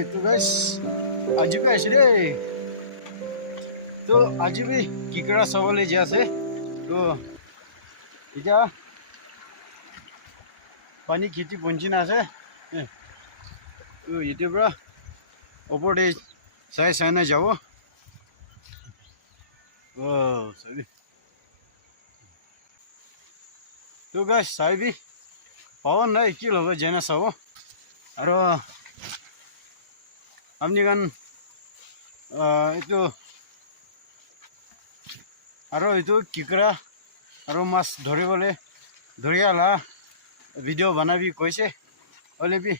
तो गाइस आज भी ऐसे रे तो आज भी किकड़ा सवाल जैसे तो इजा पानी खेती पहुंची ना से तो ये ब्रा ऊपर दे साइ साइना जाओ ओ सभी तो गाइस साइ भी पावन ना एक किलो जेना सावो और हमने कन itu কিকৰা আৰু মাছ ধৰিবলৈ ধৰিয়ালা ভিডিঅ' বনাবি কৈছে হ'লেবি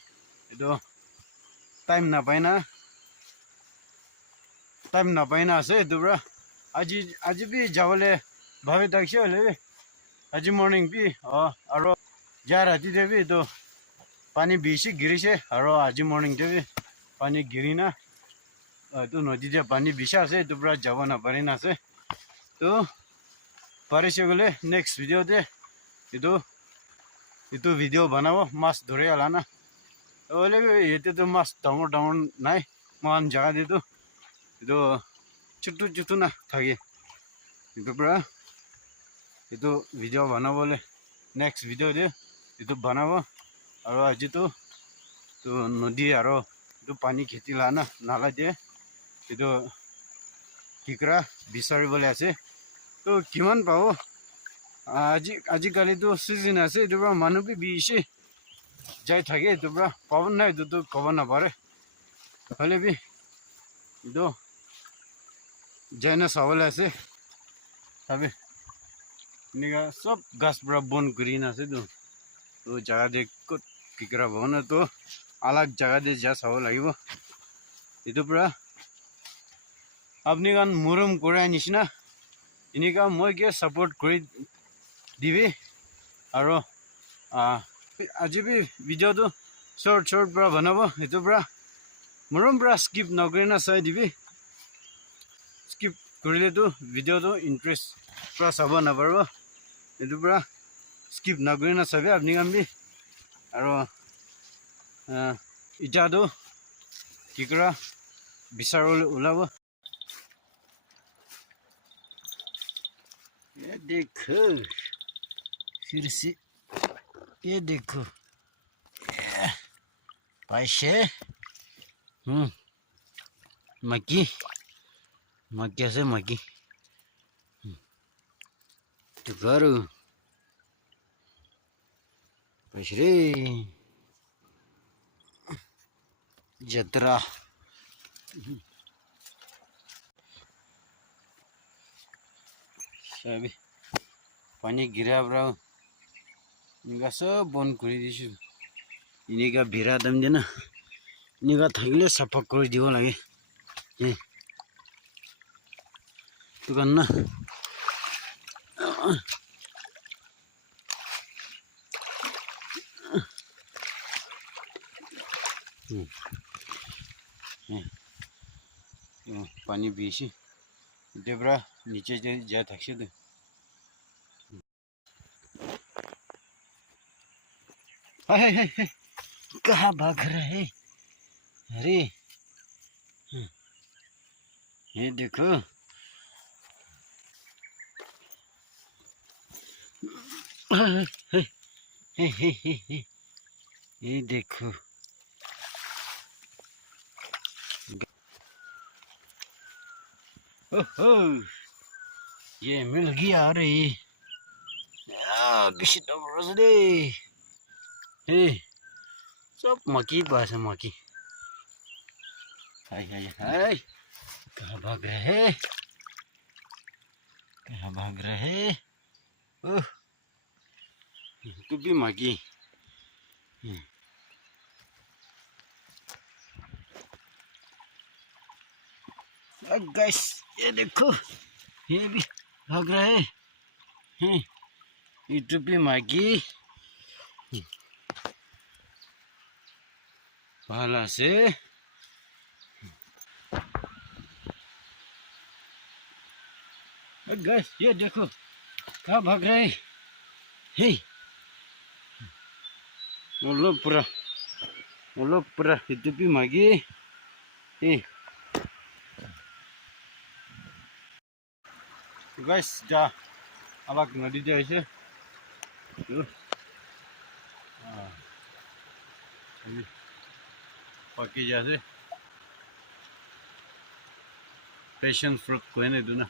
এইটো টাইম নাপায় না আছে এইটো পৰা আজি বি যাবলৈ ভাবি থাকছে হ'লেবি আজি মৰ্ণিং বি আৰু যা ৰাতি দেবি এইটো পানী বেছি গিৰিছে আৰু আজি মৰ্ণিং দেবি পানী গিৰি না এইটো নদীতে পানী বেছি আছে এইটো পৰা যাব নাপাৰি না আছে तो पारे से गले नेक्स्ट वीडियो दे इतो वीडियो बनाओ मास धरे आला ना ओले ये तो मास डाउन नाई मान जगह दे तो चुट्टू ना थागे इतो पूरा इतो वीडियो बनाओ बोले नेक्स्ट वीडियो दे इतो बनाओ और आज तो नदी और तो पानी खेती लाना नाला दे इतो किकरा बिचारि बोले आसे तो किमान पाओ आजिकाली तो सीजन आसे तो मानु भी बेसी जाय थाके तो पावन ना तो कब ना पारे हले भी तो जायना सावले आसे तबे निगा सब गाछ पूरा बन ग्रीन आसे तो जगह दे कत किकरा भवन तो अलग जगह दे जा साव लागिबो इतो पूरा अपनी कान मुरुम करे निशिना इनिका मैं क्या सपोर्ट कर दिबी और आज भी वीडियो तो शॉर्ट पूरा बनाबो इतो पूरा मुरुम पूरा स्किप नकरेना चाइ दिबी स्किप करिले तो वीडियो तो इंटरेस्ट पूरा चाब नापारबो इतो पूरा स्किप नकरेना चाबे अपनी कान भी और इटा तो किकरा बिचारले ओलाबो ये देखो फिर से ये देखो पैसे मक्की से मक्की तो करो पैसे जतरा सभी पानी गिरा ब्रा इनका सब बंद कर दी इनका भिरा दम देना इनका थकले सफा कर दी लगे तो करना पानी बेसी देवरा नीचे जा थकसे दे कहाँ भाग रहे हैं अरे ये देखो ये देखो ओहो ये मिल गया अरे बेसी डबरस दे सब मक्की पास है मक्की हाय कहाँ भाग रहे ओह तू भी मक्की गाइस ये देखो ये भी भाग रहे हैं ये तो भी मक्की पहला से गाइस ये देखो कहाँ भाग रहे हैं वो लोग पूरा itu pi magi Hey, guys, ja, alak nadi dia aise. Ini paki jase. Passion fruit ko ini tu na.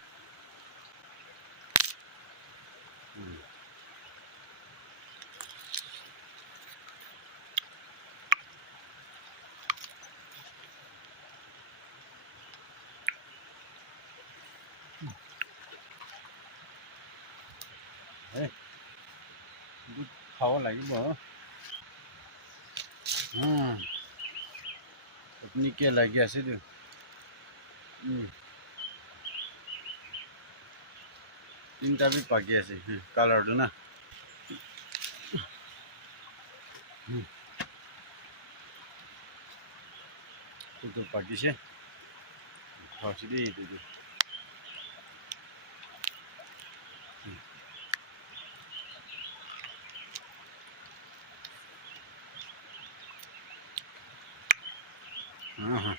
Hey, good खाओ lagi bo. अपनी क्या लगी ऐसे तो तीनटा भी पाकी ऐसे कलर तो ना तो पाकी से खाओ सीधे ये तो हाँ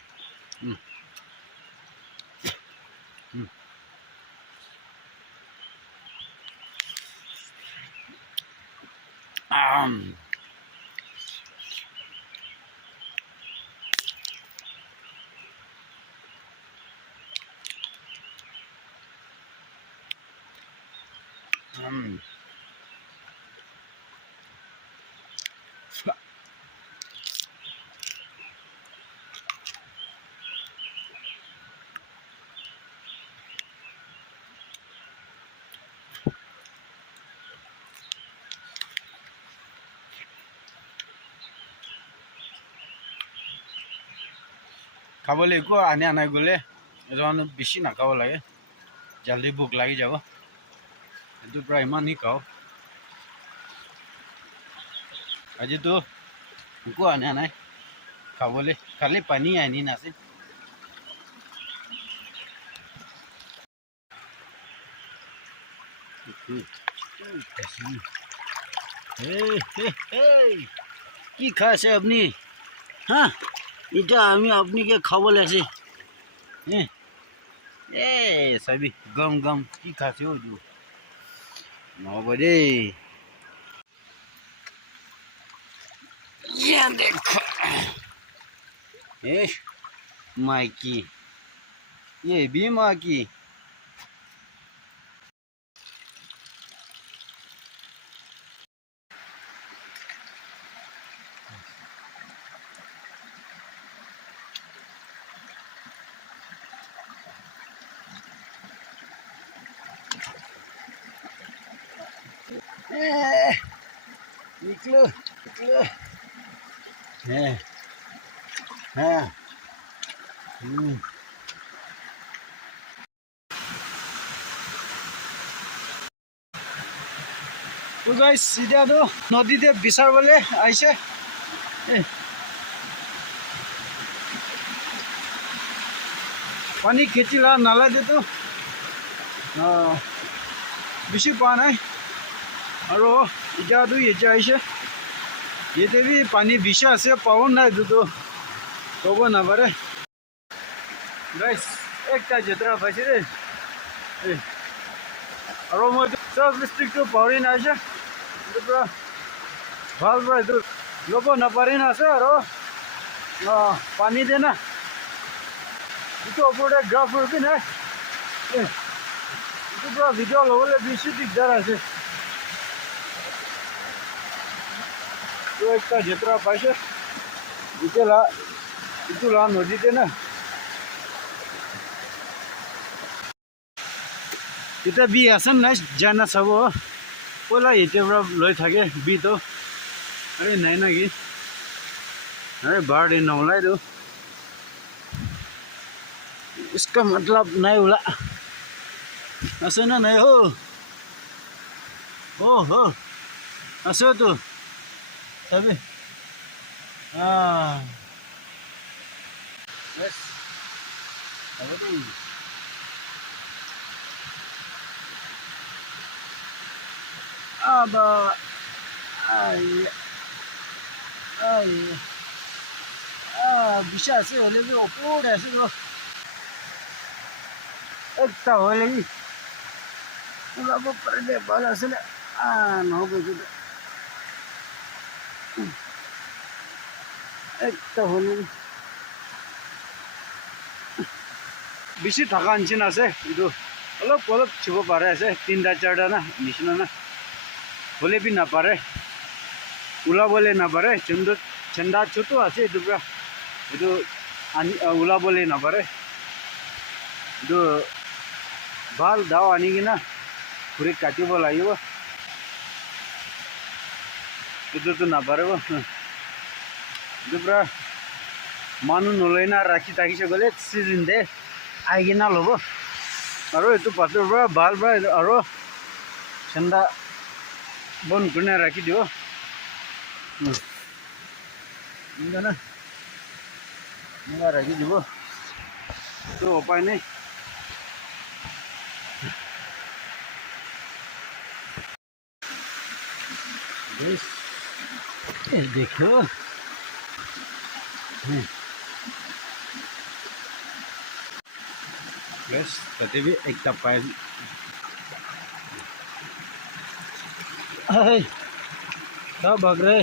খাবলে একো আনে আনাই গলে এজন বেশি না খাব লাগে জলদি ভোক লাগি যাব কিন্তু প্রায় ইমান নি খাও আজি তো একো আনে আনাই খাবলে খালি পানী আনি নাছে কি খাইছে আপনি হ্যাঁ এটা আমি আপনাকে খাবলে আছি এ সবই গম গম কি খাচ্ছে ও যু নবরে ये देखो माइकी ये भी माइकी निकलो निकलो तो गाइस सीधा तो नदी ते बिसार बोले आइसे पानी खेचिला नाला दे तो बेसी पा ना और इतना तो ये चाहिए ये तो भी पानी बिशा से पावन ना तो कब ना बारे गाइस एक ता जतरा बचे रे और मैं तो सब डिस्ट्रिक्ट तो पावरी ना है तो पूरा भाल भाई तो लोगों ना पारे ना से और पानी देना itu upload graph भी ना itu पूरा वीडियो लोगों ले बीसी दिखदार है तो एक ता जतरा पासे इतला नदी ते ना इतना भी आसन ना जाना सब बोला ये लय थके भी तो अरे नहीं ना कि अरे बाढ़ नौलाई दो इसका मतलब नहीं बोला ऐसे ना नहीं हो ऐसे हो तो तभी बस अब आई bisa আছে হলে কি ওপৰত আছে তো একটা হলে কি ওলাব পাৰিলে ভাল আছিলে নহ'ব কিন্তু একটা হলে বেছি থকা নিচিনা আছে এইটো অলপ অলপ চুব পাৰে আছে তিনিটা চাৰিটা না নিচিনা না হ'লে বি নাপাৰে ওলাবলৈ নাপাৰে চেন্দা ছোটো আছে এইটো পৰা এইটো আনি ওলাবলৈ নাপাৰে এইটো ভাল দাও আনি কিনা ঘূৰি কাটিব লাগিব এইটোতো নাপাৰিব এইটো পৰা মানুহ নলৈ না ৰাখি থাকিছে গ'লে চিজন দে আহি কিনা ল'ব আৰু এইটো পাতৰ পৰা ভাল পৰা আৰু চেন্দা বন্ধ কৰি ৰাখি দিব ৰাখি দিব তো উপায় নাই देखो बस तते भी एक टप्पा है सब भाग रहे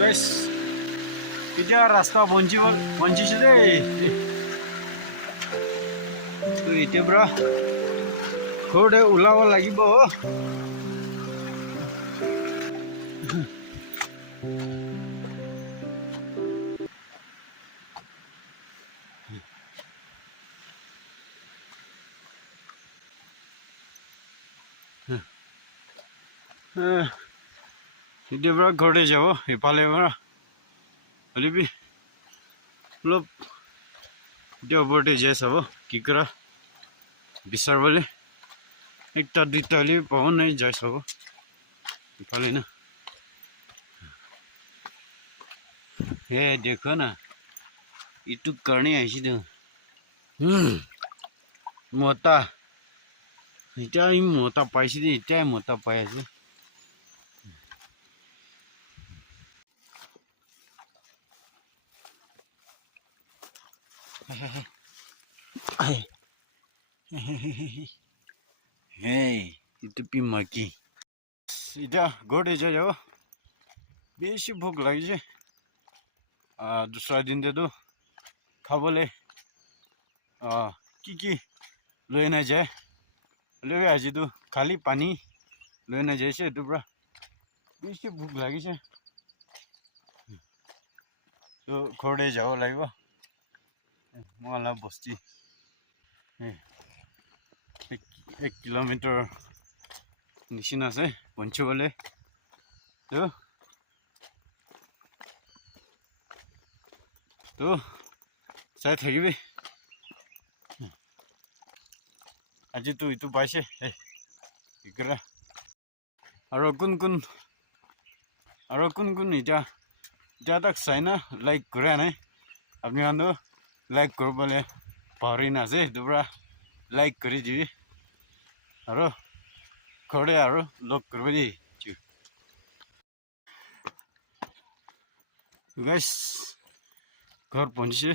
guys এতিয়া ৰাস্তা বঞ্চিছে দেই তো এতিয়া পৰা ঘৰতে ওলাব লাগিব এতিয়া পৰা ঘৰতে যাব ইফালে পৰা হ'লে বি অলপ এতিয়া ওপৰতে যাই চাব কি কৰা বিচাৰিবলৈ একটা দুটা হ'লে পাব নাই যাই চাব ইফালে না হে দেখো না ইটো কাৰণে আহিছিলোঁ মতা এতিয়া ই মতা পাইছে দেই এতিয়াই মতা পাই আছে hey itu pimaki এতিয়া ঘৰতে যাই যাব বেছি ভোক লাগিছে দুসৰা দিনতেতো খাবলৈ কি লৈ নাযায় হ'লেও আজিতো খালি পানী লৈ নাযাইছে এইটোৰ পৰা বেছি ভোক লাগিছে তো ঘৰতে যাব লাগিব মই অলপ বস্তি 1 কিলোমিটাৰ নিচিনা আছে পঞ্চগড়লৈ তো চাই থাকিবি আজিতো ইটো পাইছে কি কৰা আৰু কোন এতিয়া তাক চাই না লাইক কৰা নাই আপুনি মানুহ লাইক কৰিবলৈ পাহৰি নাযায় এইটোৰ পৰা লাইক কৰি দিবি আৰু ঘৰতে আৰু লগ কৰিব দেই গাইছ ঘৰ পਹੁঁচিছে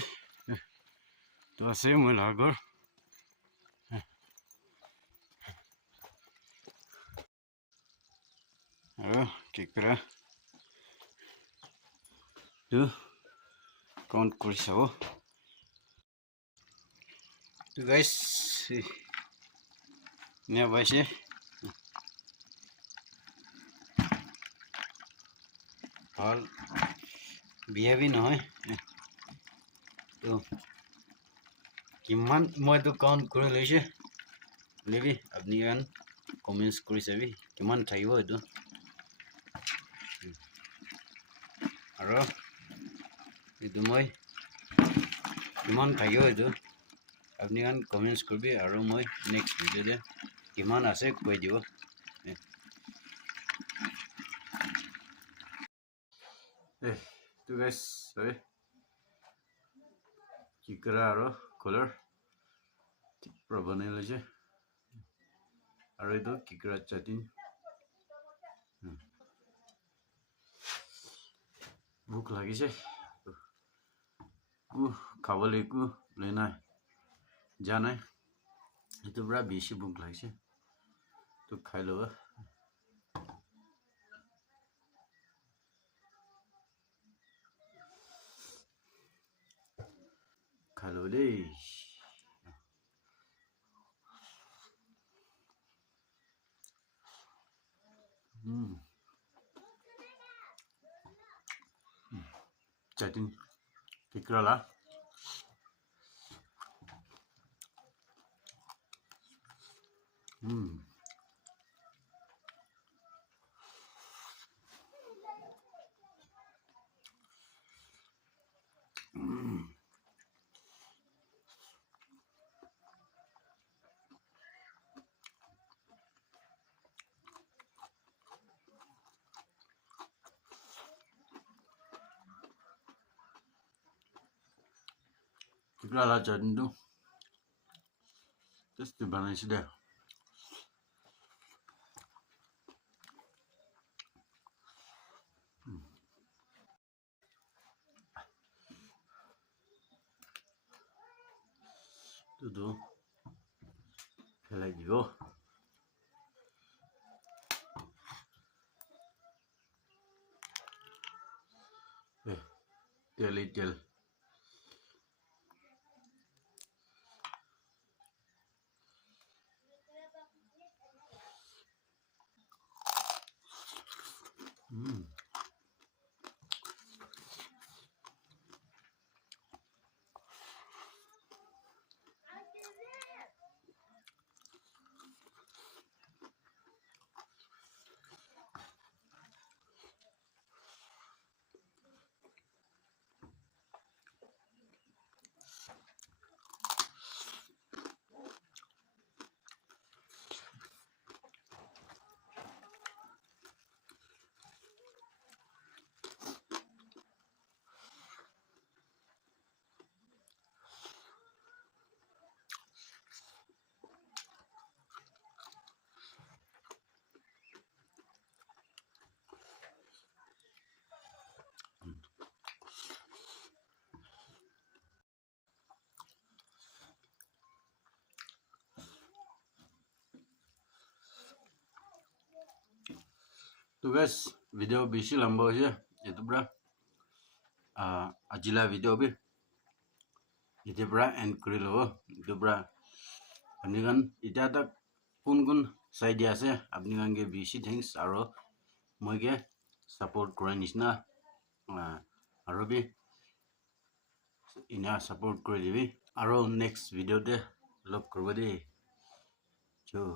তো আছে মই ঘৰ আৰু কি কৰা তো কাউণ্ট কৰি চাব তো গাইছ নে পাইছে ভাল বিয়া বি নহয় তো কিমান মইতো কাউণ্ট কৰি লৈছে levi apni kan comments kuri sabi kiman thaibo edu aro edu moi kiman thaibo edu apni kan comments kurbi aro moi next video de kiman ase koi dibo tu guys sorry kikra aro color probane leje aro edu kikra chatin भूख लगी छे खाबले लेना जाना ये तो बड़ा बेसी भूख लगी छे तो खाई लो खा लो दे चटनी किकरा ला किकरा ला चटनी तो त्यस्तै बनाइसक्यो tudo legal tel तो guys video बेसी लंबा हो जाए ये तो बड़ा अजिला वीडियो भी ये बड़ा एंड कर लो ये बड़ा अपनी गन इतना तक कौन साइड से अपनी गन के बेसी थैंक्स आरो मैं के सपोर्ट करें निचना आरो भी इन्हें सपोर्ट कर दिबी आरो नेक्स्ट वीडियो दे लव करबो दे जो